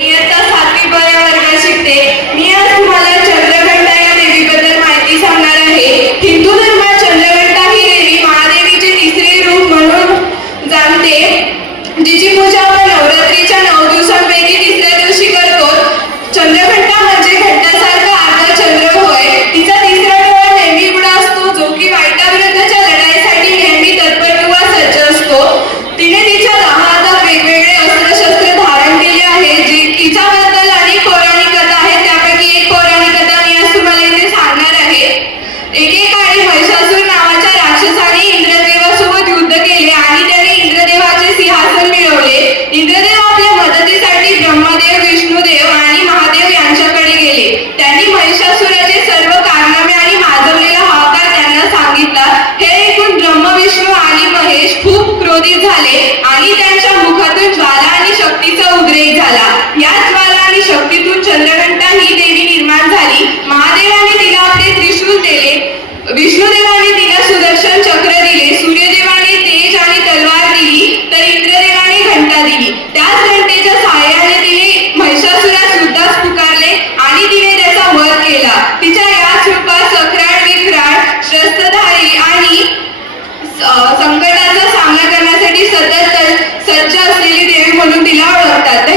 मी आता सातवी ब वर्गात शिकते. मी आणि महादेव यांच्याकडे गेले. त्यांनी महिषासुराचे सर्व कारनामे आणि माजवलेला हाकार त्यांना सांगितला. हे ऐकून ब्रह्म विष्णू आणि महेश खूप क्रोधित झाले आणि त्यांच्या मुखातून ज्वाला आणि शक्तीचा उद्रेक याच घटनेच्या सहाय्याने तिने महिषासुरा सुद्धाच पुकारले आणि तिने त्याचा वध केला. तिच्या याच रूपात सखराळ विखराळ शस्त्रधारी आणि संकटाचा सामना करण्यासाठी सतत सज्ज असलेली देवी म्हणून तिला ओळखतात.